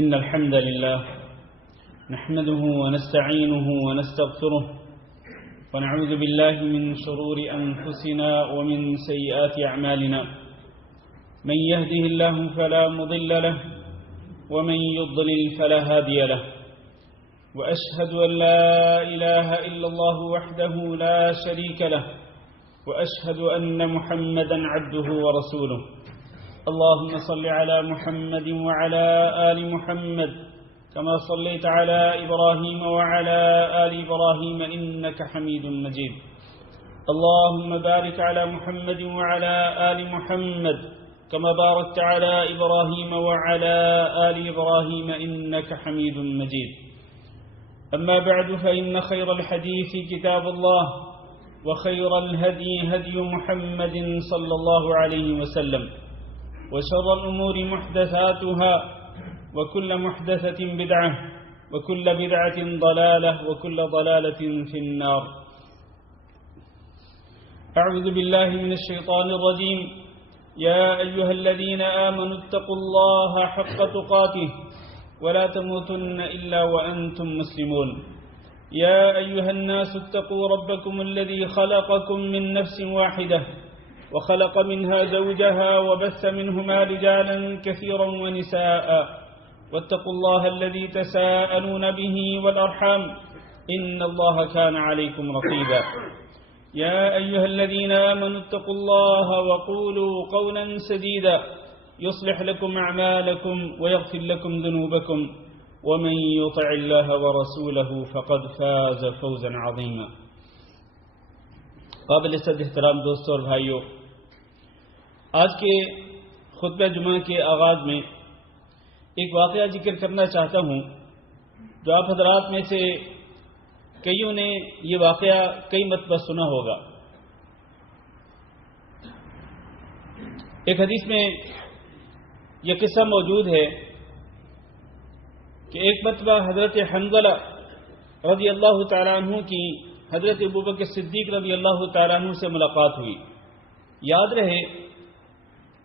إن الحمد لله نحمده ونستعينه ونستغفره ونعوذ بالله من شرور أنفسنا ومن سيئات أعمالنا. من يهده الله فلا مضل له ومن يضلل فلا هادي له، وأشهد أن لا إله إلا الله وحده لا شريك له، وأشهد أن محمدا عبده ورسوله. اللهم صل على محمد وعلى آل محمد كما صليت على إبراهيم وعلى آل إبراهيم إنك حميد مجيد. اللهم بارك على محمد وعلى آل محمد كما باركت على إبراهيم وعلى آل إبراهيم إنك حميد مجيد. أما بعد، فإن خير الحديث كتاب الله، وخير الهدي هدي محمد صلى الله عليه وسلم، وشر الأمور محدثاتها، وكل محدثة بدعة، وكل بدعة ضلالة، وكل ضلالة في النار. أعوذ بالله من الشيطان الرجيم. يا أيها الذين آمنوا اتقوا الله حق تقاته ولا تموتن إلا وأنتم مسلمون. يا أيها الناس اتقوا ربكم الذي خلقكم من نفس واحدة وخلق منها زوجها وبث منهما رجالا كثيرا ونساء، واتقوا الله الذي تساءلون به والأرحام إن الله كان عليكم رقيبا. يا أيها الذين آمنوا اتقوا الله وقولوا قولا سديدا يصلح لكم أعمالكم ويغفر لكم ذنوبكم، ومن يطع الله ورسوله فقد فاز فوزا عظيما. قابل صد احترام دوستوں اور بھائیوں، آج کے خطبہ جمعہ کے آغاز میں ایک واقعہ ذکر کرنا چاہتا ہوں جو آپ حضرات میں سے کئیوں نے یہ واقعہ کئی مرتبہ سنا ہوگا۔ ایک حدیث میں یہ قصہ موجود ہے کہ ایک مرتبہ حضرت حنظلہ رضی اللہ تعالیٰ عنہ کی حضرت ابوبکر صدیق رضی اللہ تعالیٰ عنہ سے ملاقات ہوئی۔ یاد رہے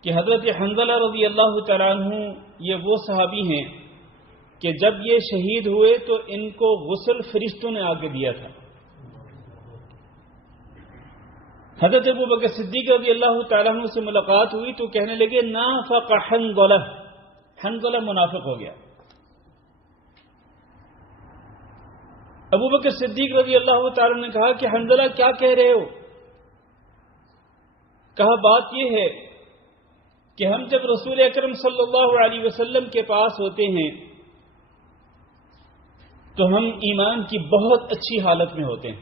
کہ حضرت حنظلہ رضی اللہ تعالیٰ عنہ یہ وہ صحابی ہیں کہ جب یہ شہید ہوئے تو ان کو غسل فرشتوں نے آگے دیا تھا۔ حضرت ابوبکر صدیق رضی اللہ تعالیٰ عنہ سے ملاقات ہوئی تو کہنے لگے نافق حنظلہ، حنظلہ منافق ہو گیا۔ ابوبکر صدیق رضی اللہ تعالیٰ نے کہا کہ حنظلہ کیا کہہ رہے ہو؟ کہا بات یہ ہے کہ ہم جب رسول اکرم صلی اللہ علیہ وسلم کے پاس ہوتے ہیں تو ہم ایمان کی بہت اچھی حالت میں ہوتے ہیں،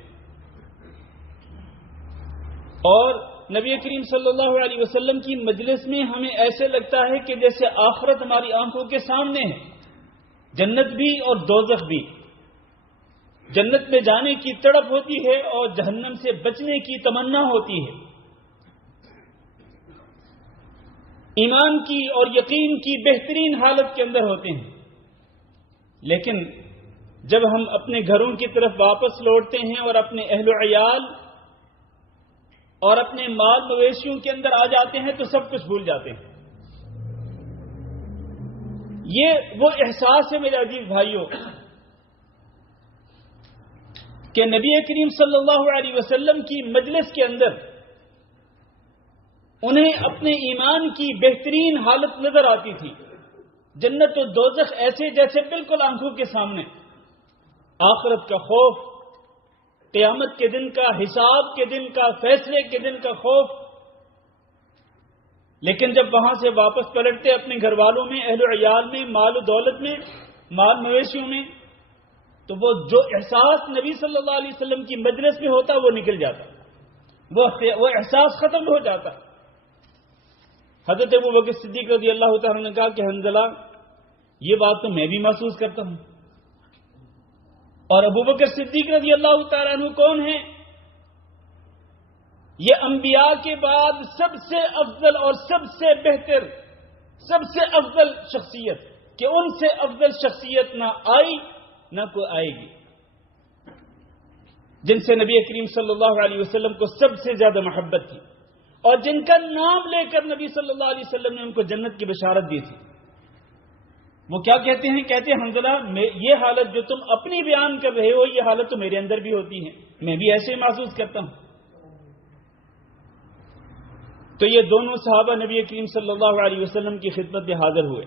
اور نبی کریم صلی اللہ علیہ وسلم کی مجلس میں ہمیں ایسے لگتا ہے کہ جیسے آخرت ہماری آنکھوں کے سامنے ہے، جنت بھی اور دوزخ بھی۔ جنت میں جانے کی تڑپ ہوتی ہے اور جہنم سے بچنے کی تمنا ہوتی ہے۔ ایمان کی اور یقین کی بہترین حالت کے اندر ہوتے ہیں، لیکن جب ہم اپنے گھروں کی طرف واپس لوٹتے ہیں اور اپنے اہل و عیال اور اپنے مال مویشیوں کے اندر آ جاتے ہیں تو سب کچھ بھول جاتے ہیں۔ یہ وہ احساس ہے میرے عزیز بھائیوں کہ نبی کریم صلی اللہ علیہ وسلم کی مجلس کے اندر انہیں اپنے ایمان کی بہترین حالت نظر آتی تھی۔ جنت و دوزخ ایسے جیسے بالکل آنکھوں کے سامنے، آخرت کا خوف، قیامت کے دن کا، حساب کے دن کا، فیصلے کے دن کا خوف۔ لیکن جب وہاں سے واپس پلٹتے اپنے گھر والوں میں، اہل و عیال میں، مال و دولت میں، مال مویشیوں میں، تو وہ جو احساس نبی صلی اللہ علیہ وسلم کی مجلس میں ہوتا وہ نکل جاتا، وہ احساس ختم ہو جاتا۔ حضرت ابوبکر صدیق رضی اللہ تعالیٰ نے کہا کہ حنظلہ یہ بات تو میں بھی محسوس کرتا ہوں۔ اور ابوبکر صدیق رضی اللہ تعالیٰ عنہ کون ہیں؟ یہ انبیاء کے بعد سب سے افضل اور سب سے بہتر، سب سے افضل شخصیت، کہ ان سے افضل شخصیت نہ آئی نہ کوئی آئے گی، جن سے نبی کریم صلی اللہ علیہ وسلم کو سب سے زیادہ محبت تھی، اور جن کا نام لے کر نبی صلی اللہ علیہ وسلم نے ان کو جنت کی بشارت دی تھی۔ وہ کیا کہتے ہیں؟ کہتے ہیں حنظلہ یہ حالت جو تم اپنی بیان کر رہے ہو یہ حالت تو میرے اندر بھی ہوتی ہے، میں بھی ایسے محسوس کرتا ہوں۔ تو یہ دونوں صحابہ نبی کریم صلی اللہ علیہ وسلم کی خدمت میں حاضر ہوئے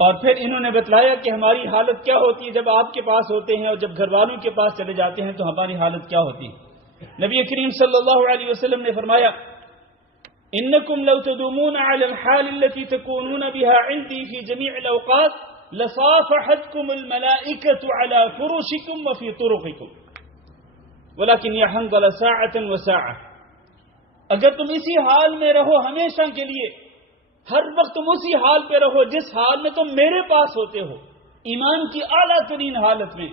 اور پھر انہوں نے بتلایا کہ ہماری حالت کیا ہوتی ہے جب آپ کے پاس ہوتے ہیں اور جب گھر والوں کے پاس چلے جاتے ہیں تو ہماری حالت کیا ہوتی ہے۔ نبی کریم صلی اللہ علیہ وسلم نے فرمایا انکم لو تدومون علی الحال التي تكونون بها عندي في جميع الاوقات لصافحتكم الملائكة على فرشكم وفي طرقكم ولكن يا حنظلة ساعة وساعة، اگر تم اسی حال میں رہو ہمیشہ کے لیے، ہر وقت تم اسی حال پہ رہو جس حال میں تم میرے پاس ہوتے ہو، ایمان کی اعلیٰ ترین حالت میں،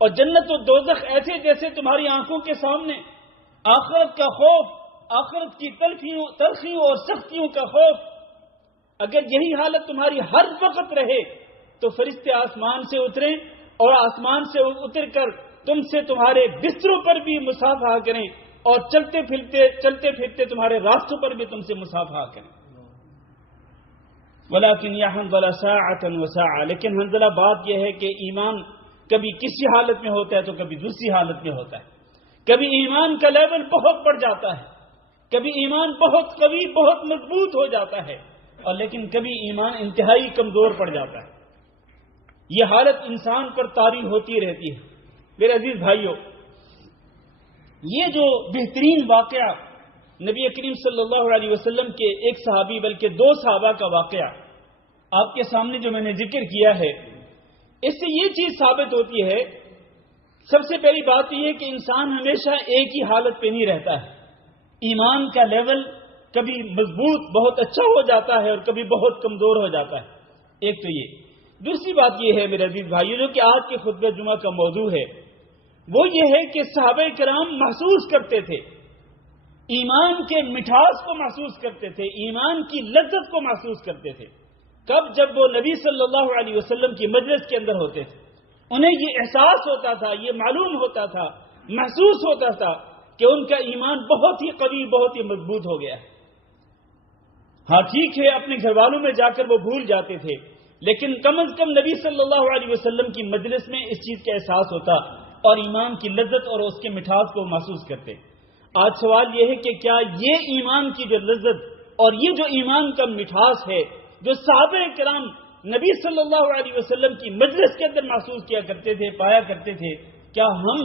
اور جنت و دوزخ ایسے جیسے تمہاری آنکھوں کے سامنے، آخرت کا خوف، آخرت کی تلخیوں اور سختیوں کا خوف، اگر یہی حالت تمہاری ہر وقت رہے تو فرشتے آسمان سے اتریں اور آسمان سے اتر کر تم سے تمہارے بستروں پر بھی مصافحہ کریں اور چلتے پھرتے تمہارے راستوں پر بھی تم سے مصافحہ کریں۔ ولیکن یا حنظلہ ساعۃ وساعۃ، لیکن حنظلہ بات یہ ہے کہ ایمان کبھی کسی حالت میں ہوتا ہے تو کبھی دوسری حالت میں ہوتا ہے، کبھی ایمان کا لیول بہت بڑھ جاتا ہے، کبھی ایمان بہت قوی بہت مضبوط ہو جاتا ہے، اور لیکن کبھی ایمان انتہائی کمزور پڑ جاتا ہے۔ یہ حالت انسان پر طاری ہوتی رہتی ہے۔ میرے عزیز بھائیوں، یہ جو بہترین واقعہ نبی کریم صلی اللہ علیہ وسلم کے ایک صحابی بلکہ دو صحابہ کا واقعہ آپ کے سامنے جو میں نے ذکر کیا ہے، اس سے یہ چیز ثابت ہوتی ہے، سب سے پہلی بات یہ ہے کہ انسان ہمیشہ ایک ہی حالت پہ نہیں رہتا ہے، ایمان کا لیول کبھی مضبوط بہت اچھا ہو جاتا ہے اور کبھی بہت کمزور ہو جاتا ہے، ایک تو یہ۔ دوسری بات یہ ہے میرے عزیز بھائیو، جو کہ آج کے خطبہ جمعہ کا موضوع ہے، وہ یہ ہے کہ صحابہ کرام محسوس کرتے تھے، ایمان کے مٹھاس کو محسوس کرتے تھے، ایمان کی لذت کو محسوس کرتے تھے، کب؟ جب وہ نبی صلی اللہ علیہ وسلم کی مجلس کے اندر ہوتے تھے، انہیں یہ احساس ہوتا تھا، یہ معلوم ہوتا تھا، محسوس ہوتا تھا کہ ان کا ایمان بہت ہی قوی بہت ہی مضبوط ہو گیا ہے۔ ہاں ٹھیک ہے، اپنے گھر والوں میں جا کر وہ بھول جاتے تھے، لیکن کم از کم نبی صلی اللہ علیہ وسلم کی مجلس میں اس چیز کا احساس ہوتا اور ایمان کی لذت اور اس کے مٹھاس کو محسوس کرتے۔ آج سوال یہ ہے کہ کیا یہ ایمان کی جو لذت اور یہ جو ایمان کا مٹھاس ہے جو صحابہ کرام نبی صلی اللہ علیہ وسلم کی مجلس کے اندر محسوس کیا کرتے تھے، پایا کرتے تھے، کیا ہم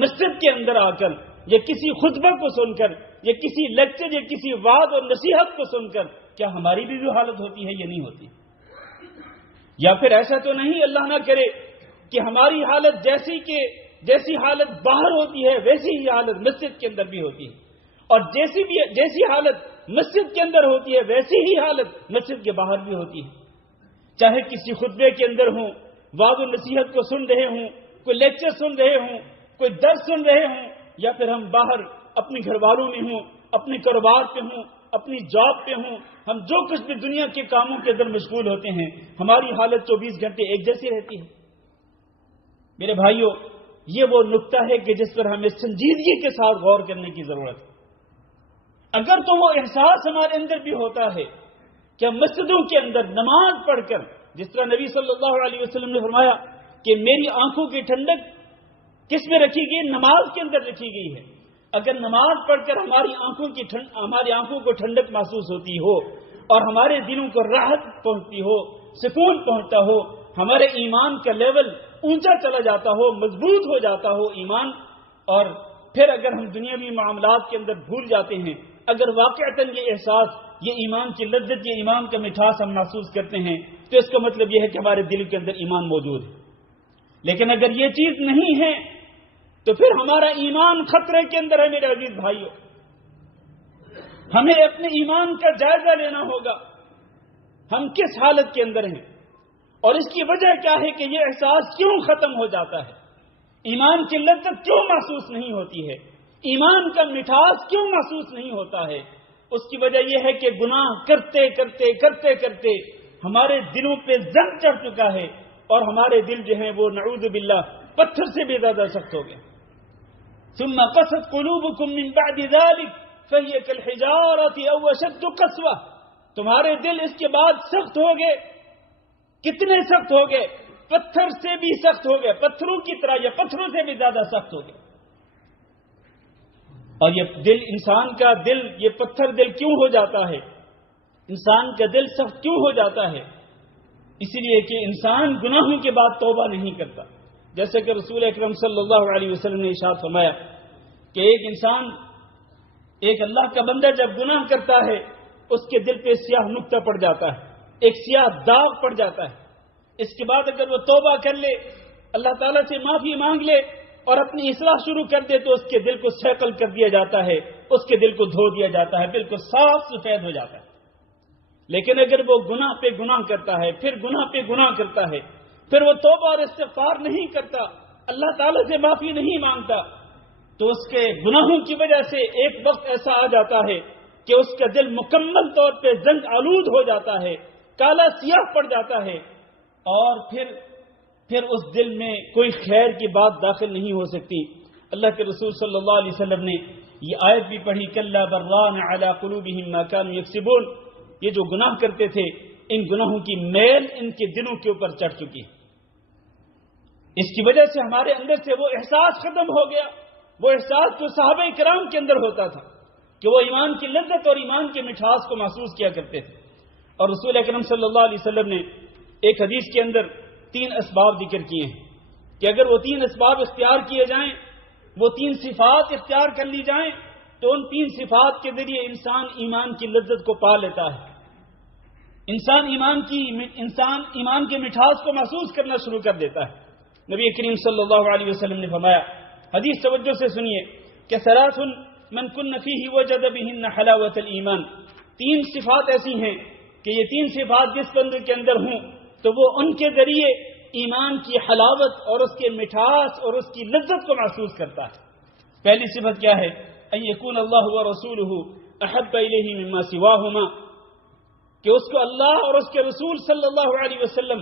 مسجد کے اندر آ کر یا کسی خطبہ کو سن کر یا کسی لیکچر یا کسی وعظ اور نصیحت کو سن کر کیا ہماری بھی جو حالت ہوتی ہے یہ نہیں ہوتی؟ یا پھر ایسا تو نہیں اللہ نہ کرے کہ ہماری حالت جیسی حالت باہر ہوتی ہے ویسی ہی حالت مسجد کے اندر بھی ہوتی ہے، اور جیسی حالت مسجد کے اندر ہوتی ہے ویسی ہی حالت مسجد کے باہر بھی ہوتی ہے، چاہے کسی خطبے کے اندر ہوں، وعظ و نصیحت کو سن رہے ہوں، کوئی لیکچر سن رہے ہوں، کوئی درس سن رہے ہوں، یا پھر ہم باہر اپنے گھر والوں میں ہوں، اپنے کاروبار پہ ہوں، اپنی جاب پہ ہوں، ہم جو کچھ بھی دنیا کے کاموں کے اندر مشغول ہوتے ہیں، ہماری حالت 24 گھنٹے ایک جیسی رہتی ہے۔ میرے بھائیوں، یہ وہ نقطہ ہے کہ جس پر ہمیں سنجیدگی کے ساتھ غور کرنے کی ضرورت ہے۔ اگر تو وہ احساس ہمارے اندر بھی ہوتا ہے کہ ہم مسجدوں کے اندر نماز پڑھ کر، جس طرح نبی صلی اللہ علیہ وسلم نے فرمایا کہ میری آنکھوں کی ٹھنڈک کس میں رکھی گئی؟ نماز کے اندر رکھی گئی ہے۔ اگر نماز پڑھ کر ہماری آنکھوں کو ٹھنڈک محسوس ہوتی ہو اور ہمارے دلوں کو راحت پہنچتی ہو، سکون پہنچتا ہو، ہمارے ایمان کا لیول اونچا چلا جاتا ہو، مضبوط ہو جاتا ہو ایمان، اور پھر اگر ہم دنیاوی معاملات کے اندر بھول جاتے ہیں، اگر واقعتاً یہ احساس، یہ ایمان کی لذت، یہ ایمان کا مٹھاس ہم محسوس کرتے ہیں تو اس کا مطلب یہ ہے کہ ہمارے دل کے اندر ایمان موجود ہے۔ لیکن اگر یہ چیز نہیں ہے تو پھر ہمارا ایمان خطرے کے اندر ہے۔ میرے عزیز بھائیوں، ہمیں اپنے ایمان کا جائزہ لینا ہوگا، ہم کس حالت کے اندر ہیں اور اس کی وجہ کیا ہے کہ یہ احساس کیوں ختم ہو جاتا ہے، ایمان کی لذت کیوں محسوس نہیں ہوتی ہے، ایمان کا مٹھاس کیوں محسوس نہیں ہوتا ہے۔ اس کی وجہ یہ ہے کہ گناہ کرتے کرتے ہمارے دلوں پہ زنگ چڑھ چکا ہے اور ہمارے دل جو ہیں وہ نعوذ باللہ پتھر سے بھی زیادہ سخت ہو گئے۔ ثم قست قلوبكم من بعد ذلك فهي كالحجارة أو أشد قسوة، تمہارے دل اس کے بعد سخت ہو گئے. کتنے سخت ہو گئے؟ پتھر سے بھی سخت ہو گئے، پتھروں کی طرح، یا پتھروں سے بھی زیادہ سخت ہو گئے. اور یہ دل، انسان کا دل، یہ پتھر دل کیوں ہو جاتا ہے؟ انسان کا دل سخت کیوں ہو جاتا ہے؟ اسی لیے کہ انسان گناہوں کے بعد توبہ نہیں کرتا. جیسے کہ رسول اکرم صلی اللہ علیہ وسلم نے ارشاد فرمایا کہ ایک انسان، ایک اللہ کا بندہ جب گناہ کرتا ہے اس کے دل پہ سیاہ نقطہ پڑ جاتا ہے، ایک سیاہ داغ پڑ جاتا ہے. اس کے بعد اگر وہ توبہ کر لے، اللہ تعالیٰ سے معافی مانگ لے اور اپنی اصلاح شروع کر دے تو اس کے دل کو سیکل کر دیا جاتا ہے، اس کے دل کو دھو دیا جاتا ہے، بالکل صاف سفید ہو جاتا ہے. لیکن اگر وہ گناہ پہ گناہ کرتا ہے، پھر گناہ پہ گناہ کرتا ہے، پھر وہ توبہ اور استغفار نہیں کرتا، اللہ تعالیٰ سے معافی نہیں مانگتا، تو اس کے گناہوں کی وجہ سے ایک وقت ایسا آ جاتا ہے کہ اس کا دل مکمل طور پہ زنگ آلود ہو جاتا ہے، کالا سیاہ پڑ جاتا ہے، اور پھر اس دل میں کوئی خیر کی بات داخل نہیں ہو سکتی. اللہ کے رسول صلی اللہ علیہ وسلم نے یہ آیت بھی پڑھی، کلا بران علی قلوبہم ما کانوا یکسبون. یہ جو گناہ کرتے تھے، ان گناہوں کی میل ان کے دلوں کے اوپر چڑھ چکی. اس کی وجہ سے ہمارے اندر سے وہ احساس ختم ہو گیا، وہ احساس جو صحابہ کرام کے اندر ہوتا تھا کہ وہ ایمان کی لذت اور ایمان کی مٹھاس کو محسوس کیا کرتے تھے. اور رسول اکرم صلی اللہ علیہ وسلم نے ایک حدیث کے اندر 3 اسباب ذکر کیے ہیں کہ اگر وہ 3 اسباب اختیار کیے جائیں، وہ 3 صفات اختیار کر لی جائیں، تو ان 3 صفات کے ذریعے انسان ایمان کی لذت کو پا لیتا ہے، انسان ایمان کی مٹھاس کو محسوس کرنا شروع کر دیتا ہے. نبی کریم صلی اللہ علیہ وسلم نے فرمایا، حدیث توجہ سے سنیے، کہ ثلاث من کن فیہ وجد بہن حلاوۃ الایمان. 3 صفات ایسی ہیں کہ یہ 3 صفات جس بندے کے اندر ہوں تو وہ ان کے ذریعے ایمان کی حلاوت اور اس کے مٹھاس اور اس کی لذت کو محسوس کرتا ہے. پہلی صفت کیا ہے؟ ان یکون اللہ ورسولہ احب الیہ مما سواہما، کہ اس کو اللہ اور اس کے رسول صلی اللہ علیہ وسلم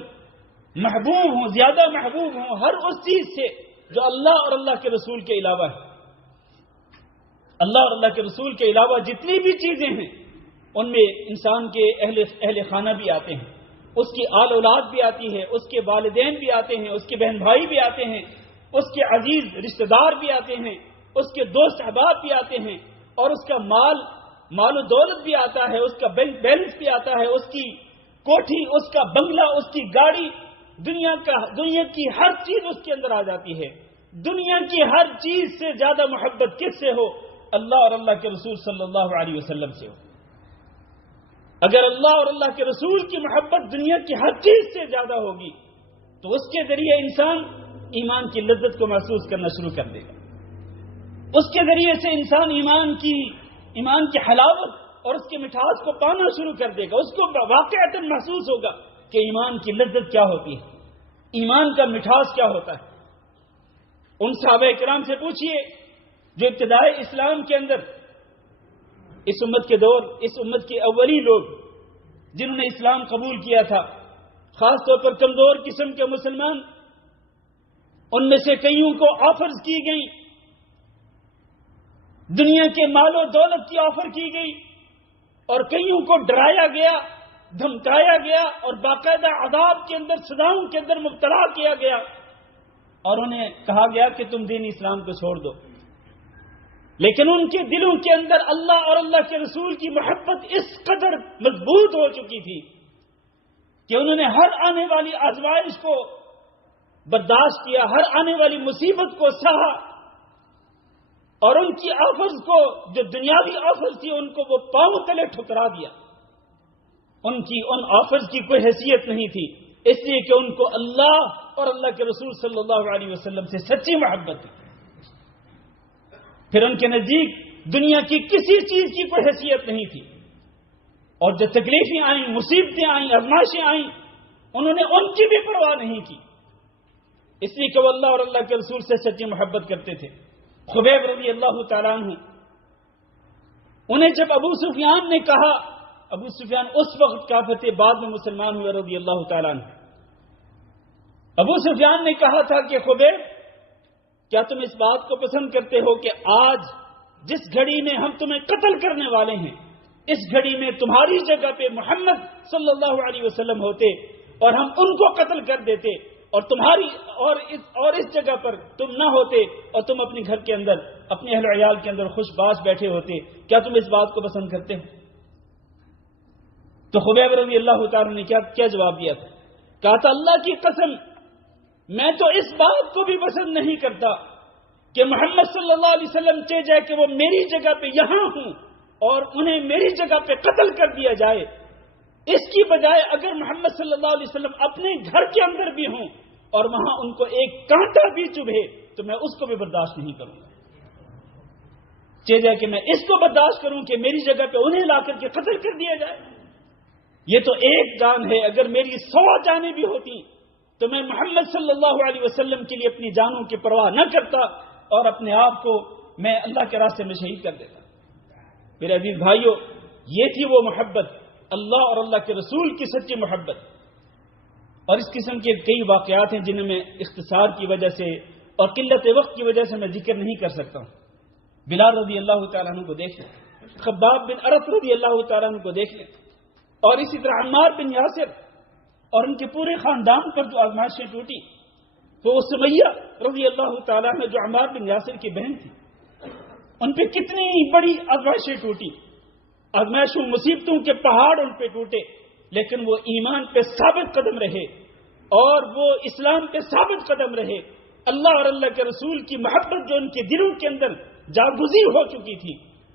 محبوب ہوں، زیادہ محبوب ہوں ہر اس چیز سے جو اللہ اور اللہ کے رسول کے علاوہ ہے. اللہ اور اللہ کے رسول کے علاوہ جتنی بھی چیزیں ہیں ان میں انسان کے اہل خانہ بھی آتے ہیں، اس کی آل اولاد بھی آتی ہے، اس کے والدین بھی آتے ہیں، اس کے بہن بھائی بھی آتے ہیں، اس کے عزیز رشتہ دار بھی آتے ہیں، اس کے دوست احباب بھی آتے ہیں، اور اس کا مال و دولت بھی آتا ہے، اس کا بینک بیلنس بھی آتا ہے، اس کی کوٹھی، اس کا بنگلہ، اس کی گاڑی، دنیا کی ہر چیز اس کے اندر آ جاتی ہے. دنیا کی ہر چیز سے زیادہ محبت کس سے ہو؟ اللہ اور اللہ کے رسول صلی اللہ علیہ وسلم سے ہو. اگر اللہ اور اللہ کے رسول کی محبت دنیا کی ہر چیز سے زیادہ ہوگی تو اس کے ذریعے انسان ایمان کی لذت کو محسوس کرنا شروع کر دے گا. اس کے ذریعے سے انسان ایمان کی حلاوت اور اس کی مٹھاس کو پانا شروع کر دے گا. اس کو واقعتاً محسوس ہوگا کہ ایمان کی لذت کیا ہوتی ہے، ایمان کا مٹھاس کیا ہوتا ہے. ان صحابہ کرام سے پوچھئے جو ابتدائی اسلام کے اندر اس امت کے اولی لوگ جنہوں نے اسلام قبول کیا تھا، خاص طور پر کمزور قسم کے مسلمان، ان میں سے کئیوں کو آفرز کی گئی، دنیا کے مال و دولت کی آفر کی گئی، اور کئیوں کو ڈرایا گیا، دھمکایا گیا، اور باقاعدہ عذاب کے اندر، سزاؤں کے اندر مبتلا کیا گیا، اور انہیں کہا گیا کہ تم دین اسلام کو چھوڑ دو. لیکن ان کے دلوں کے اندر اللہ اور اللہ کے رسول کی محبت اس قدر مضبوط ہو چکی تھی کہ انہوں نے ہر آنے والی آزمائش کو برداشت کیا، ہر آنے والی مصیبت کو سہا، اور ان کی آفرز کو، جو دنیاوی آفرز تھی، ان کو وہ پاؤں تلے ٹھکرا دیا. ان آفرز کی کوئی حیثیت نہیں تھی، اس لیے کہ ان کو اللہ اور اللہ کے رسول صلی اللہ علیہ وسلم سے سچی محبت تھی. پھر ان کے نزدیک دنیا کی کسی چیز کی کوئی حیثیت نہیں تھی، اور جب تکلیفیں آئیں، مصیبتیں آئیں، آزمائشیں آئیں، انہوں نے ان کی بھی پرواہ نہیں کی، اس لیے کہ وہ اللہ اور اللہ کے رسول سے سچی محبت کرتے تھے. خبیب رضی اللہ تعالیٰ عنہ، انہیں جب ابو سفیان نے کہا، ابو سفیان اس وقت کافر تھے، بعد میں مسلمان ہوئے رضی اللہ تعالیٰ عنہ. ابو سفیان نے کہا تھا کہ خبیب، کیا تم اس بات کو پسند کرتے ہو کہ آج جس گھڑی میں ہم تمہیں قتل کرنے والے ہیں، اس گھڑی میں تمہاری جگہ پہ محمد صلی اللہ علیہ وسلم ہوتے اور ہم ان کو قتل کر دیتے، اور تمہاری اور اس جگہ پر تم نہ ہوتے اور تم اپنے گھر کے اندر اپنے اہل عیال کے اندر خوش باش بیٹھے ہوتے، کیا تم اس بات کو پسند کرتے ہو؟ تو خبیب رضی اللہ تعالیٰ نے کیا جواب دیا تھا؟ کہا تھا اللہ کی قسم میں تو اس بات کو بھی پسند نہیں کرتا کہ محمد صلی اللہ علیہ وسلم چاہ جائے کہ وہ میری جگہ پہ یہاں ہوں اور انہیں میری جگہ پہ قتل کر دیا جائے، اس کی بجائے اگر محمد صلی اللہ علیہ وسلم اپنے گھر کے اندر بھی ہوں اور وہاں ان کو ایک کانٹا بھی چبھے تو میں اس کو بھی برداشت نہیں کروں گا، چاہ جائے کہ میں اس کو برداشت کروں کہ میری جگہ پہ انہیں لا کر کے قتل کر دیا جائے۔ یہ تو ایک جان ہے، اگر میری 100 جانیں بھی ہوتی تو میں محمد صلی اللہ علیہ وسلم کے لیے اپنی جانوں کی پرواہ نہ کرتا اور اپنے آپ کو میں اللہ کے راستے میں شہید کر دیتا۔ میرے عزیز بھائیوں، یہ تھی وہ محبت، اللہ اور اللہ کے رسول کی سچی محبت۔ اور اس قسم کے کئی واقعات ہیں جنہیں میں اختصار کی وجہ سے اور قلت وقت کی وجہ سے میں ذکر نہیں کر سکتا ہوں۔ بلال رضی اللہ تعالیٰ عنہ کو دیکھ لیں، خباب بن ارت رضی اللہ تعالیٰ عنہ کو دیکھ لیں، اور اسی طرح عمار بن یاسر اور ان کے پورے خاندان پر جو آزمائشیں ٹوٹی، تو وہ سمیہ رضی اللہ تعالیٰ عنہ جو عمار بن یاسر کی بہن تھی، ان پہ کتنی بڑی آزمائشیں ٹوٹی، آزمائشوں مصیبتوں کے پہاڑ ان پہ ٹوٹے، لیکن وہ ایمان پہ ثابت قدم رہے اور وہ اسلام پہ ثابت قدم رہے۔ اللہ اور اللہ کے رسول کی محبت جو ان کے دلوں کے اندر جاگزی ہو چکی تھی،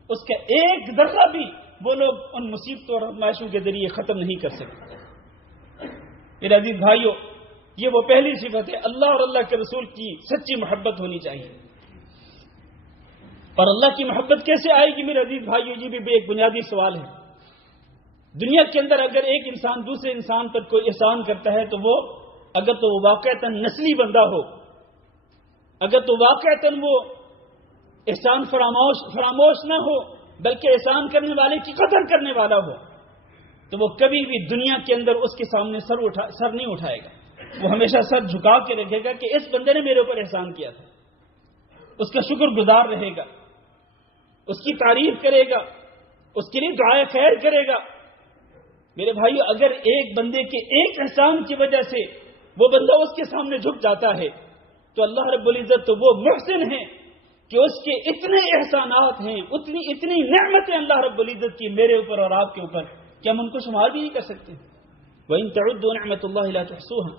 اس کا ایک ذرہ بھی وہ لوگ ان مصیبتوں اور آزمائشوں کے ذریعے ختم نہیں کر سکتے۔ میرے عزیز بھائیوں، یہ وہ پہلی صفت ہے، اللہ اور اللہ کے رسول کی سچی محبت ہونی چاہیے۔ اور اللہ کی محبت کیسے آئے گی میرے عزیز بھائیوں؟ یہ بھی ایک بنیادی سوال ہے۔ دنیا کے اندر اگر ایک انسان دوسرے انسان پر کوئی احسان کرتا ہے تو وہ اگر تو وہ واقعتاً نسلی بندہ ہو، اگر تو واقعتاً وہ احسان فراموش نہ ہو بلکہ احسان کرنے والے کی قدر کرنے والا ہو، تو وہ کبھی بھی دنیا کے اندر اس کے سامنے سر نہیں اٹھائے گا، وہ ہمیشہ سر جھکا کے رکھے گا کہ اس بندے نے میرے اوپر احسان کیا تھا، اس کا شکر گزار رہے گا، اس کی تعریف کرے گا، اس کے لیے دعائے خیر کرے گا۔ میرے بھائیو، اگر ایک بندے کے ایک احسان کی وجہ سے وہ بندہ اس کے سامنے جھک جاتا ہے تو اللہ رب العزت تو وہ محسن ہے کہ اس کے اتنے احسانات ہیں، اتنی نعمتیں اللہ رب العزت کی میرے اوپر اور آپ کے اوپر کہ ہم ان کو شمار بھی نہیں کر سکتے۔ وَإِن تَعُدُّوا نِعْمَةَ اللَّهِ لَا تُحْصُوهَا۔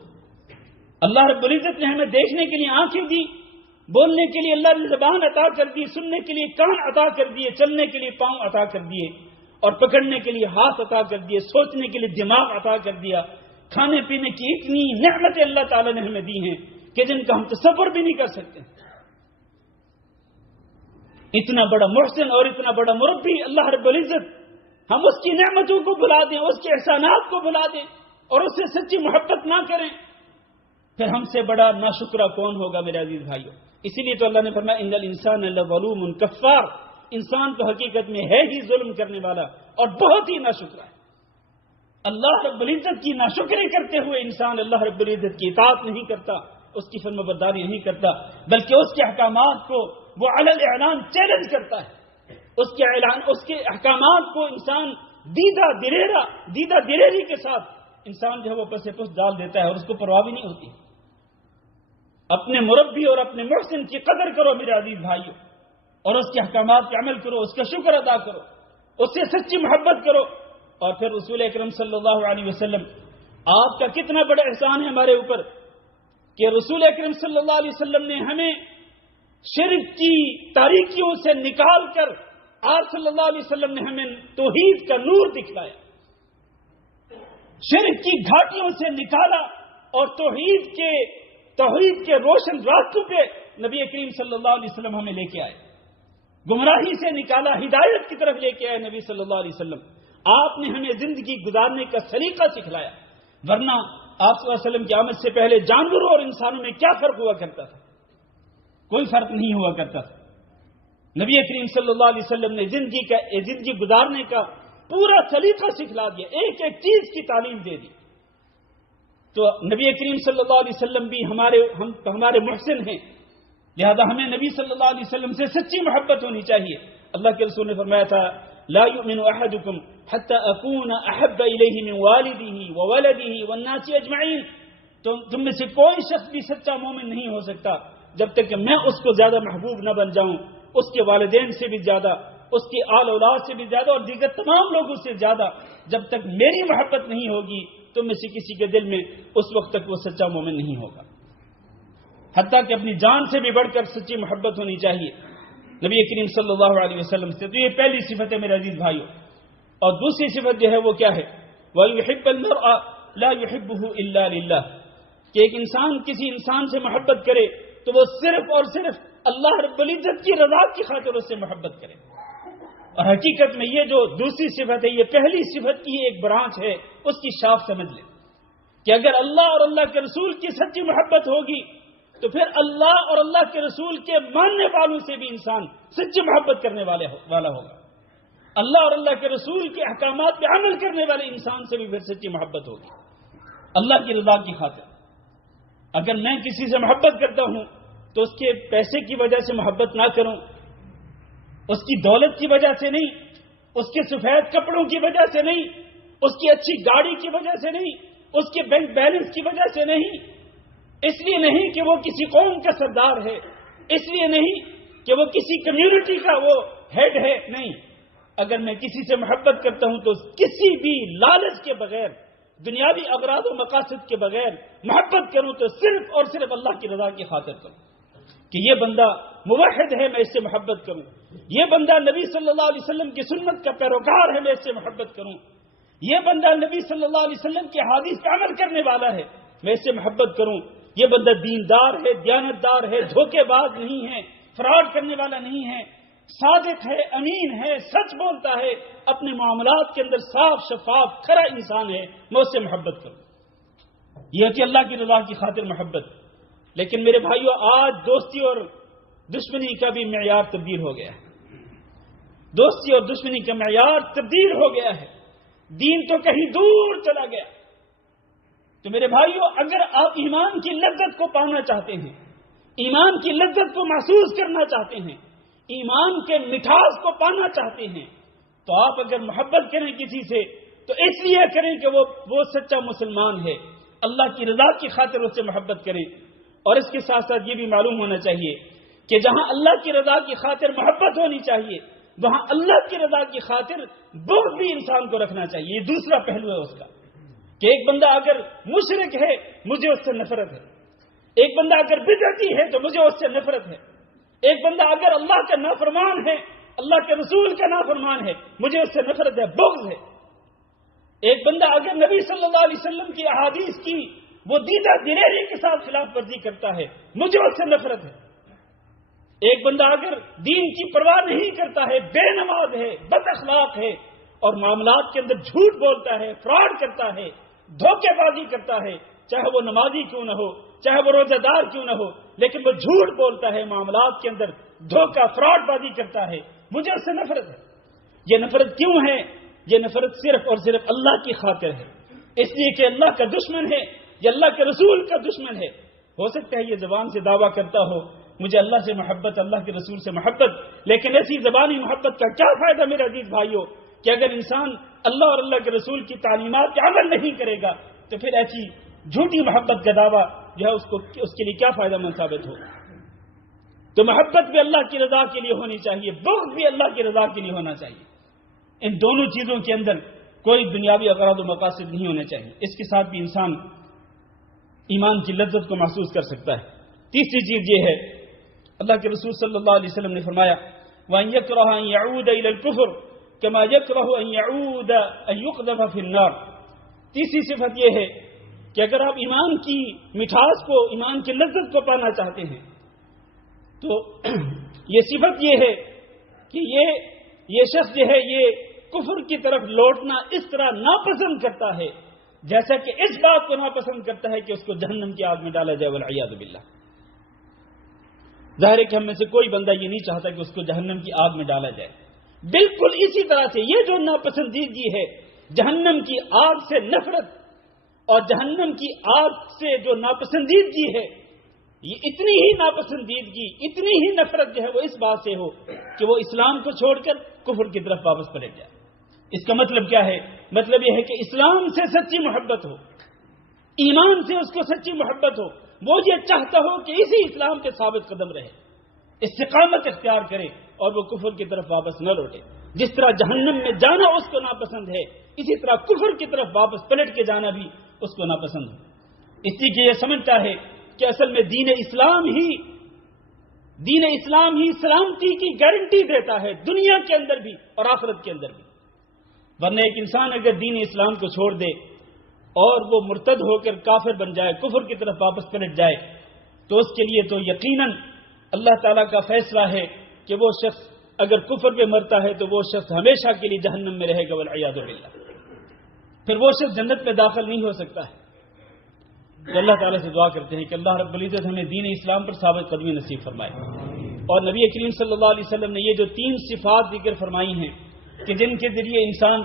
اللہ رب العزت نے ہمیں دیکھنے کے لیے آنکھیں دی، بولنے کے لیے اللہ نے زبان عطا کر دی، سننے کے لیے کان عطا کر دیے، چلنے کے لیے پاؤں عطا کر دیے، اور پکڑنے کے لیے ہاتھ عطا کر دیے، سوچنے کے لیے دماغ عطا کر دیا، کھانے پینے کی اتنی نعمتیں اللہ تعالیٰ نے ہمیں دی ہیں کہ جن کا ہم تصور بھی نہیں کر سکتے۔ اتنا بڑا محسن اور اتنا بڑا مربی اللہ رب العزت، ہم اس کی نعمتوں کو بھلا دیں، اس کے احسانات کو بھلا دیں اور اس سے سچی محبت نہ کریں، پھر ہم سے بڑا ناشکرہ کون ہوگا میرے عزیز بھائیوں؟ اسی لیے تو اللہ نے فرمایا ان الانسان لظلوم کفار، انسان تو حقیقت میں ہے ہی ظلم کرنے والا اور بہت ہی ناشکرہ ہے۔ اللہ رب العزت کی ناشکری کرتے ہوئے انسان اللہ رب العزت کی اطاعت نہیں کرتا، اس کی فرمانبرداری نہیں کرتا، بلکہ اس کے احکامات کو وہ علی الاعلان چیلنج کرتا ہے۔ اس کے احکامات کو انسان دیدہ دریری کے ساتھ انسان جو ہے وہ پس پس ڈال دیتا ہے اور اس کو پرواہ بھی نہیں ہوتی۔ اپنے مربی اور اپنے محسن کی قدر کرو میرے عزیز بھائیوں، اور اس کے احکامات پہ عمل کرو، اس کا شکر ادا کرو، اس سے سچی محبت کرو۔ اور پھر رسول اکرم صلی اللہ علیہ وسلم، آپ کا کتنا بڑا احسان ہے ہمارے اوپر کہ رسول اکرم صلی اللہ علیہ وسلم نے ہمیں شرک کی تاریکیوں سے نکال کر آپ صلی اللہ علیہ وسلم نے ہمیں توحید کا نور دکھلایا، شرک کی گھاٹیوں سے نکالا اور توحید کے روشن راستوں پہ نبی کریم صلی اللہ علیہ وسلم ہمیں لے کے آئے، گمراہی سے نکالا، ہدایت کی طرف لے کے آئے نبی صلی اللہ علیہ وسلم۔ آپ نے ہمیں زندگی گزارنے کا سلیقہ سکھلایا، ورنہ آپ صلی اللہ علیہ وسلم کی آمد سے پہلے جانوروں اور انسانوں میں کیا فرق ہوا کرتا تھا؟ کوئی فرق نہیں ہوا کرتا تھا۔ نبی کریم صلی اللہ علیہ وسلم نے زندگی گزارنے کا پورا سلیقہ سکھلا دیا، ایک ایک چیز کی تعلیم دے دی۔ تو نبی کریم صلی اللہ علیہ وسلم بھی ہمارے محسن ہیں، لہذا ہمیں نبی صلی اللہ علیہ وسلم سے سچی محبت ہونی چاہیے۔ اللہ کے رسول نے فرمایا تھا لا يؤمن احدكم حتى اكون احب الیہ من والدہ وولدہ والناس اجمعین، تم میں سے کوئی شخص بھی سچا مومن نہیں ہو سکتا جب تک کہ میں اس کو زیادہ محبوب نہ بن جاؤں، اس کے والدین سے بھی زیادہ، اس کی آل اولاد سے بھی زیادہ، اور دیگر تمام لوگوں سے زیادہ جب تک میری محبت نہیں ہوگی تم میں سے کسی کے دل میں، اس وقت تک وہ سچا مومن نہیں ہوگا۔ حتیٰ کہ اپنی جان سے بھی بڑھ کر سچی محبت ہونی چاہیے نبی کریم صلی اللہ علیہ وسلم سے۔ تو یہ پہلی صفت ہے میرے عزیز بھائیوں۔ اور دوسری صفت جو ہے وہ کیا ہے؟ وَيُحِبَّ الْمَرْءَ لَا يُحِبُّهُ إِلَّا لِلَّهِ، کہ ایک انسان کسی انسان سے محبت کرے تو وہ صرف اور صرف اللہ رب العزت کی رضا کی خاطر اس سے محبت کرے۔ اور حقیقت میں یہ جو دوسری صفت ہے، یہ پہلی صفت کی ایک برانچ ہے، اس کی شاخ سمجھ لیں کہ اگر اللہ اور اللہ کے رسول کی سچی محبت ہوگی تو پھر اللہ اور اللہ کے رسول کے ماننے والوں سے بھی انسان سچی محبت کرنے والا ہوگا۔ اللہ اور اللہ کے رسول کے احکامات پہ عمل کرنے والے انسان سے بھی پھر سچی محبت ہوگی اللہ کی رضا کی خاطر۔ اگر میں کسی سے محبت کرتا ہوں تو اس کے پیسے کی وجہ سے محبت نہ کروں، اس کی دولت کی وجہ سے نہیں، اس کے سفید کپڑوں کی وجہ سے نہیں، اس کی اچھی گاڑی کی وجہ سے نہیں، اس کے بینک بیلنس کی وجہ سے نہیں، اس لیے نہیں کہ وہ کسی قوم کا سردار ہے، اس لیے نہیں کہ وہ کسی کمیونٹی کا وہ ہیڈ ہے، نہیں۔ اگر میں کسی سے محبت کرتا ہوں تو کسی بھی لالچ کے بغیر، دنیاوی اغراض و مقاصد کے بغیر محبت کروں تو صرف اور صرف اللہ کی رضا کی خاطر کروں کہ یہ بندہ موحد ہے، میں اس سے محبت کروں، یہ بندہ نبی صلی اللہ علیہ وسلم کی سنت کا پیروکار ہے، میں اس سے محبت کروں، یہ بندہ نبی صلی اللہ علیہ وسلم کے حدیث پر عمل کرنے والا ہے، میں اس سے محبت کروں، یہ بندہ دیندار ہے، دیانتدار ہے، دھوکے باز نہیں ہے، فراڈ کرنے والا نہیں ہے، صادق ہے، امین ہے، سچ بولتا ہے، اپنے معاملات کے اندر صاف شفاف کھرا انسان ہے، میں اس سے محبت کروں۔ یہ کہ اللہ کی رضا کی خاطر محبت۔ لیکن میرے بھائیوں، آج دوستی اور دشمنی کا بھی معیار تبدیل ہو گیا ہے، دوستی اور دشمنی کا معیار تبدیل ہو گیا ہے، دین تو کہیں دور چلا گیا۔ تو میرے بھائیوں، اگر آپ ایمان کی لذت کو پانا چاہتے ہیں، ایمان کی لذت کو محسوس کرنا چاہتے ہیں، ایمان کے مٹھاس کو پانا چاہتے ہیں، تو آپ اگر محبت کریں کسی سے تو اس لیے کریں کہ وہ سچا مسلمان ہے، اللہ کی رضا کی خاطر اس سے محبت کریں۔ اور اس کے ساتھ ساتھ یہ بھی معلوم ہونا چاہیے کہ جہاں اللہ کی رضا کی خاطر محبت ہونی چاہیے وہاں اللہ کی رضا کی خاطر بغض بھی انسان کو رکھنا چاہیے۔ یہ دوسرا پہلو ہے اس کا کہ ایک بندہ اگر مشرک ہے مجھے اس سے نفرت ہے، ایک بندہ اگر بدعتی ہے تو مجھے اس سے نفرت ہے، ایک بندہ اگر اللہ کا نافرمان ہے، اللہ کے رسول کا نافرمان ہے، مجھے اس سے نفرت ہے، بغض ہے۔ ایک بندہ اگر نبی صلی اللہ علیہ وسلم کی احادیث کی وہ دیدہ دلیری کے ساتھ خلاف ورزی کرتا ہے، مجھے اس سے نفرت ہے۔ ایک بندہ اگر دین کی پرواہ نہیں کرتا ہے، بے نماز ہے، بد اخلاق ہے اور معاملات کے اندر جھوٹ بولتا ہے، فراڈ کرتا ہے، دھوکے بازی کرتا ہے، چاہے وہ نمازی کیوں نہ ہو، چاہے وہ روزہ دار کیوں نہ ہو، لیکن وہ جھوٹ بولتا ہے، معاملات کے اندر دھوکہ فراڈ بازی کرتا ہے، مجھے اس سے نفرت ہے۔ یہ نفرت کیوں ہے؟ یہ نفرت صرف اور صرف اللہ کی خاطر ہے، اس لیے کہ اللہ کا دشمن ہے، یہ اللہ کے رسول کا دشمن ہے۔ ہو سکتا ہے یہ زبان سے دعویٰ کرتا ہو مجھے اللہ سے محبت، اللہ کے رسول سے محبت، لیکن ایسی زبانی محبت کا کیا فائدہ میرے عزیز بھائیوں کہ اگر انسان اللہ اور اللہ کے رسول کی تعلیمات کے عمل نہیں کرے گا تو پھر ایسی جھوٹی محبت کا دعویٰ جو ہے اس کے لیے کیا فائدہ مند ثابت ہوگا۔ تو محبت بھی اللہ کی رضا کے لیے ہونی چاہیے، بغض بھی اللہ کی رضا کے لیے ہونا چاہیے۔ ان دونوں چیزوں کے اندر کوئی دنیاوی اغراض و مقاصد نہیں ہونے چاہیے۔ اس کے ساتھ بھی انسان ایمان کی لذت کو محسوس کر سکتا ہے۔ تیسری چیز یہ ہے، اللہ کے رسول صلی اللہ علیہ وسلم نے فرمایا وَأَن يَكْرَهَ أَن يَعُودَ إِلَى الْكُفْرِ كَمَا يَكْرَهُ أَن يَعُودَ أَن يُقْذَفَ فِي النَّارِ۔ تیسری صفت یہ ہے کہ اگر آپ ایمان کی مٹھاس کو، ایمان کی لذت کو پانا چاہتے ہیں تو یہ صفت یہ ہے کہ یہ شخص جو ہے یہ کفر کی طرف لوٹنا اس طرح ناپسند کرتا ہے جیسا کہ اس بات کو ناپسند کرتا ہے کہ اس کو جہنم کی آگ میں ڈالا جائے، والعیاذ باللہ۔ ظاہر ہے کہ ہم میں سے کوئی بندہ یہ نہیں چاہتا کہ اس کو جہنم کی آگ میں ڈالا جائے۔ بالکل اسی طرح سے یہ جو ناپسندیدگی ہے، جہنم کی آگ سے نفرت اور جہنم کی آگ سے جو ناپسندیدگی ہے، یہ اتنی ہی ناپسندیدگی، اتنی ہی نفرت جو ہے وہ اس بات سے ہو کہ وہ اسلام کو چھوڑ کر کفر کی طرف واپس پلٹ جائے۔ اس کا مطلب کیا ہے؟ مطلب یہ ہے کہ اسلام سے سچی محبت ہو، ایمان سے اس کو سچی محبت ہو، وہ یہ چاہتا ہو کہ اسی اسلام کے ثابت قدم رہے، استقامت اختیار کرے اور وہ کفر کی طرف واپس نہ لوٹے۔ جس طرح جہنم میں جانا اس کو ناپسند ہے، اسی طرح کفر کی طرف واپس پلٹ کے جانا بھی اس کو ناپسند ہے۔ اس لیے کہ یہ سمجھتا ہے کہ اصل میں دین اسلام ہی سلامتی کی گارنٹی دیتا ہے، دنیا کے اندر بھی اور آخرت کے اندر بھی۔ ورنہ ایک انسان اگر دین اسلام کو چھوڑ دے اور وہ مرتد ہو کر کافر بن جائے، کفر کی طرف واپس پلٹ جائے، تو اس کے لیے تو یقیناً اللہ تعالیٰ کا فیصلہ ہے کہ وہ شخص اگر کفر پہ مرتا ہے تو وہ شخص ہمیشہ کے لیے جہنم میں رہے گا والعیاذ باللہ، پھر وہ شخص جنت میں داخل نہیں ہو سکتا ہے۔ تو اللہ تعالیٰ سے دعا کرتے ہیں کہ اللہ رب العزت ہمیں دین اسلام پر ثابت قدمی نصیب فرمائے۔ اور نبی کریم صلی اللہ علیہ وسلم نے یہ جو 3 صفات ذکر فرمائی ہیں کہ جن کے ذریعے انسان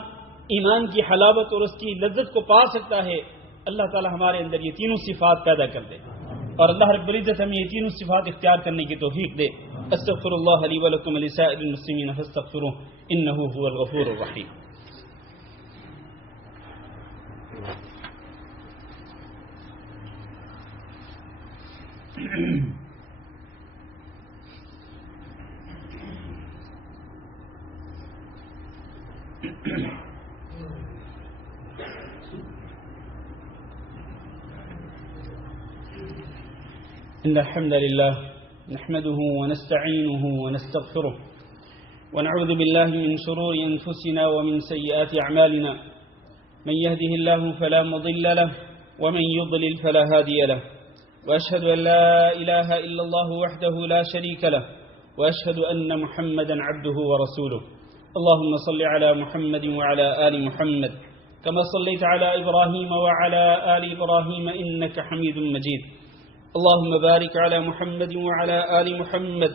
ایمان کی حلاوت اور اس کی لذت کو پا سکتا ہے، اللہ تعالیٰ ہمارے اندر یہ تینوں صفات پیدا کر دے اور اللہ رب العزت ہمیں یہ تینوں صفات اختیار کرنے کی توفیق دے۔ استغفر اللہ لی ولکم ولسائر المسلمین فاستغفروہ انہ هو الغفور الرحیم۔ إن الحمد لله نحمده ونستعينه ونستغفره ونعوذ بالله من شرور أنفسنا ومن سيئات أعمالنا من يهده الله فلا مضل له ومن يضلل فلا هادي له وأشهد أن لا إله إلا الله وحده لا شريك له وأشهد أن محمدا عبده ورسوله اللهم صل على محمد وعلى آل محمد كما صليت على إبراهيم وعلى آل إبراهيم إنك حميد مجيد اللهم بارك على محمد وعلى آل محمد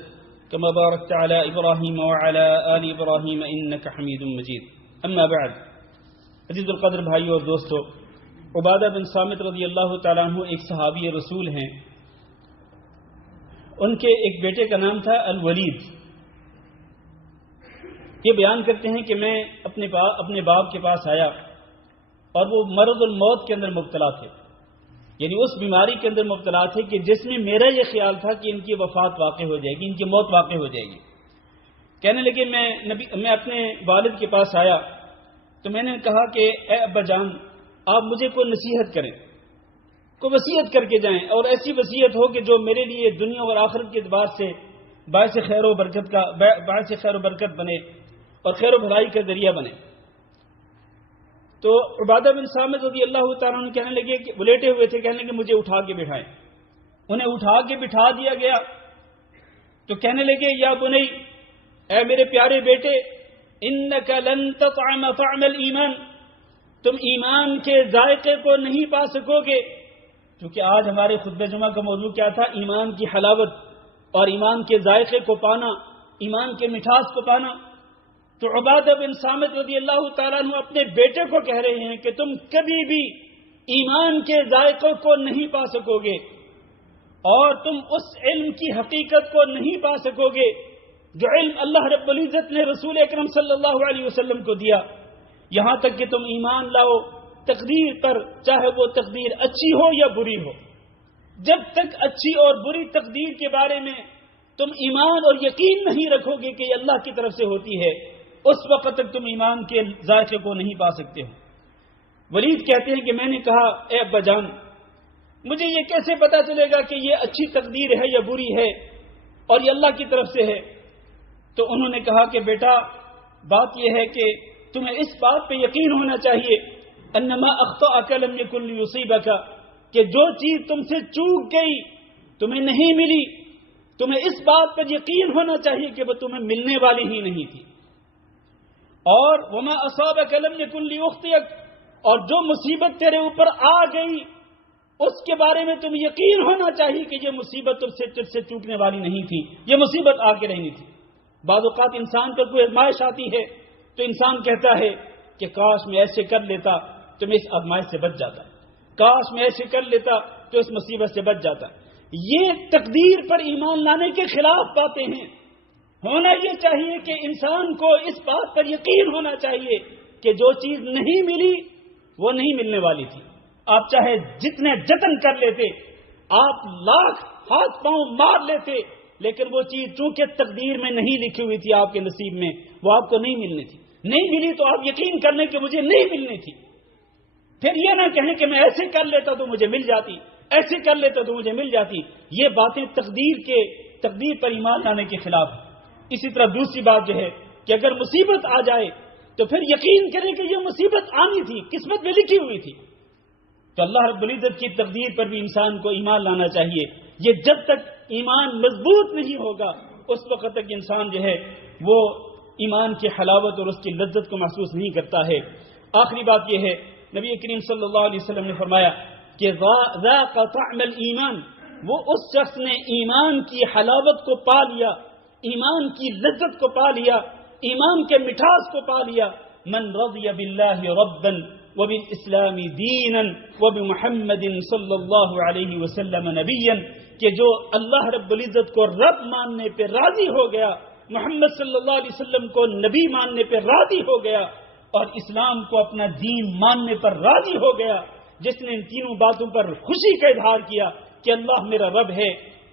كما باركت على إبراهيم وعلى آل إبراهيم إنك حميد مجيد اما بعد۔ عزیز القدر بھائیو اور دوستو، عبادہ بن صامت رضی اللہ تعالیٰ عنہ ایک صحابی رسول ہیں۔ ان کے ایک بیٹے کا نام تھا الولید۔ یہ بیان کرتے ہیں کہ میں اپنے باپ کے پاس آیا اور وہ مرض الموت کے اندر مبتلا تھے، یعنی اس بیماری کے اندر مبتلا تھے کہ جس میں میرا یہ خیال تھا کہ ان کی وفات واقع ہو جائے گی، ان کی موت واقع ہو جائے گی۔ کہنے لگے میں اپنے والد کے پاس آیا تو میں نے کہا کہ اے ابا جان، آپ مجھے کوئی نصیحت کریں، کوئی وصیت کر کے جائیں، اور ایسی وصیت ہو کہ جو میرے لیے دنیا اور آخرت کے اعتبار سے باعث خیر و برکت بنے اور خیر و بھلائی کا ذریعہ بنے۔ تو عبادہ بن صامت رضی اللہ تعالیٰ عنہ کہنے لگے کہ وہ لیٹے ہوئے تھے، کہنے لگے مجھے اٹھا کے بٹھائیں۔ انہیں اٹھا کے بٹھا دیا گیا تو کہنے لگے یا بنی، اے میرے پیارے بیٹے، انک لن تطعم طعم الایمان، تم ایمان کے ذائقے کو نہیں پا سکو گے، کیونکہ آج ہمارے خطبہ جمعہ کا موضوع کیا تھا؟ ایمان کی حلاوت اور ایمان کے ذائقے کو پانا، ایمان کے مٹھاس کو پانا۔ تو عبادہ بن صامت رضی اللہ تعالیٰ عنہ اپنے بیٹے کو کہہ رہے ہیں کہ تم کبھی بھی ایمان کے ذائقوں کو نہیں پا سکو گے اور تم اس علم کی حقیقت کو نہیں پا سکو گے جو علم اللہ رب العزت نے رسول اکرم صلی اللہ علیہ وسلم کو دیا، یہاں تک کہ تم ایمان لاؤ تقدیر پر، چاہے وہ تقدیر اچھی ہو یا بری ہو۔ جب تک اچھی اور بری تقدیر کے بارے میں تم ایمان اور یقین نہیں رکھو گے کہ یہ اللہ کی طرف سے ہوتی ہے، اس وقت تک تم ایمان کے ذائقے کو نہیں پا سکتے ہو۔ ولید کہتے ہیں کہ میں نے کہا اے ابا جان، مجھے یہ کیسے پتا چلے گا کہ یہ اچھی تقدیر ہے یا بری ہے اور یہ اللہ کی طرف سے ہے؟ تو انہوں نے کہا کہ بیٹا، بات یہ ہے کہ تمہیں اس بات پہ یقین ہونا چاہیے انما اخطأک لم یکن لیصیبک، کہ جو چیز تم سے چوک گئی، تمہیں نہیں ملی، تمہیں اس بات پر یقین ہونا چاہیے کہ وہ تمہیں ملنے والی ہی نہیں تھی۔ اور وما اصابک لم یکن لیخطئک، اور جو مصیبت تیرے اوپر آ گئی اس کے بارے میں تمہیں یقین ہونا چاہیے کہ یہ مصیبت تجھ سے چوکنے والی نہیں تھی، یہ مصیبت آ کے رہنی تھی۔ بعض اوقات انسان پر کوئی آزمائش آتی ہے تو انسان کہتا ہے کہ کاش میں ایسے کر لیتا تو میں اس آزمائش سے بچ جاتا، کاش میں ایسے کر لیتا تو اس مصیبت سے بچ جاتا۔ یہ تقدیر پر ایمان لانے کے خلاف باتیں ہیں۔ ہونا یہ چاہیے کہ انسان کو اس بات پر یقین ہونا چاہیے کہ جو چیز نہیں ملی وہ نہیں ملنے والی تھی۔ آپ چاہے جتنے جتن کر لیتے، آپ لاکھ ہاتھ پاؤں مار لیتے، لیکن وہ چیز چونکہ تقدیر میں نہیں لکھی ہوئی تھی آپ کے نصیب میں، وہ آپ کو نہیں ملنی تھی۔ نہیں ملی تو آپ یقین کر لیں کہ مجھے نہیں ملنی تھی۔ پھر یہ نہ کہیں کہ میں ایسے کر لیتا تو مجھے مل جاتی، ایسے کر لیتا تو مجھے مل جاتی۔ یہ باتیں تقدیر پر ایمان لانے کے خلاف ہیں۔ اسی طرح دوسری بات جو ہے کہ اگر مصیبت آ جائے تو پھر یقین کریں کہ یہ مصیبت آنی تھی، قسمت میں لکھی ہوئی تھی۔ تو اللہ رب العزت کی تقدیر پر بھی انسان کو ایمان لانا چاہیے۔ یہ جب تک ایمان مضبوط نہیں ہوگا اس وقت تک انسان جو ہے وہ ایمان کی حلاوت اور اس کی لذت کو محسوس نہیں کرتا ہے۔ آخری بات یہ ہے، نبی کریم صلی اللہ علیہ وسلم نے فرمایا کہ ذاق طعم الایمان، وہ اس شخص نے ایمان کی حلاوت کو پا لیا، ایمان کی لذت کو پا لیا، ایمان کے مٹھاس کو پا لیا، من رضی باللہ ربا وبالاسلام دینا وبمحمد صلی اللہ علیہ وسلم نبیا، کہ جو اللہ رب العزت کو رب ماننے پہ راضی ہو گیا، محمد صلی اللہ علیہ وسلم کو نبی ماننے پہ راضی ہو گیا اور اسلام کو اپنا دین ماننے پر راضی ہو گیا، جس نے ان تینوں باتوں پر خوشی کا اظہار کیا کہ اللہ میرا رب ہے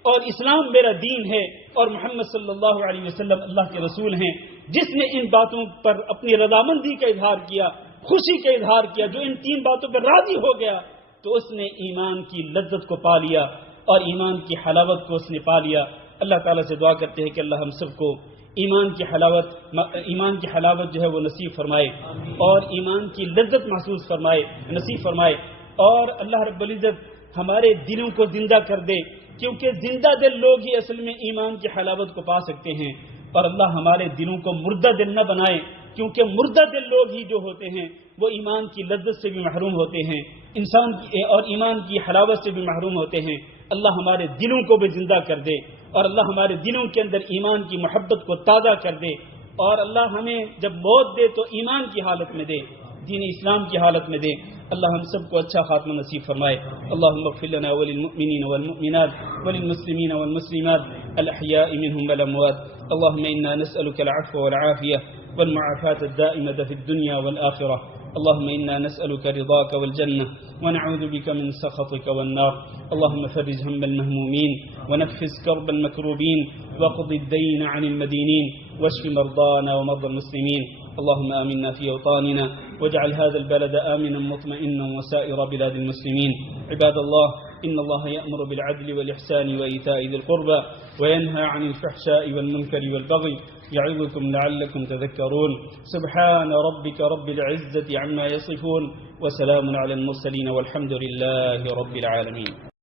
اور اسلام میرا دین ہے اور محمد صلی اللہ علیہ وسلم اللہ کے رسول ہیں، جس نے ان باتوں پر اپنی رضامندی کا اظہار کیا، خوشی کا اظہار کیا، جو ان تین باتوں پر راضی ہو گیا، تو اس نے ایمان کی لذت کو پا لیا اور ایمان کی حلاوت کو اس نے پا لیا۔ اللہ تعالیٰ سے دعا کرتے ہیں کہ اللہ ہم سب کو ایمان کی حلاوت جو ہے وہ نصیب فرمائے اور ایمان کی لذت محسوس فرمائے، نصیب فرمائے، اور اللہ رب العزت ہمارے دلوں کو زندہ کر دے، کیونکہ زندہ دل لوگ ہی اصل میں ایمان کی حلاوت کو پا سکتے ہیں، اور اللہ ہمارے دلوں کو مردہ دل نہ بنائے، کیونکہ مردہ دل لوگ ہی جو ہوتے ہیں وہ ایمان کی لذت سے بھی محروم ہوتے ہیں، اور ایمان کی حلاوت سے بھی محروم ہوتے ہیں۔ اللہ ہمارے دلوں کو بھی زندہ کر دے اور اللہ ہمارے دلوں کے اندر ایمان کی محبت کو تازہ کر دے، اور اللہ ہمیں جب موت دے تو ایمان کی حالت میں دے، دین اسلام کی حالت میں دے۔ اللہ ہم سب کو اچھا خاتمہ نصیب فرمائے۔ اللهم اغفر لنا وللمؤمنين والمؤمنات وللمسلمين والمسلمات الأحياء منهم والأموات. اللهم إنا نسألك العفو والعافية والمعافاة الدائمة في الدنيا والآخرة. اللهم إنا نسألك رضاك والجنة ونعوذ بك من سخطك والنار. اللهم فرج هم المهمومين ونفس كرب المكروبين واقض الدين عن المدينين واشف مرضانا ومرضى المسلمين. اللهم آمنا في أوطاننا واجعل هذا البلد آمنا مطمئنا وسائر بلاد المسلمين. عباد الله، إن الله يأمر بالعدل والإحسان وإيتاء ذي القربى وينهى عن الفحشاء والمنكر والبغي يعظكم لعلكم تذكرون. سبحان ربك رب العزة عما يصفون وسلام على المرسلين والحمد لله رب العالمين.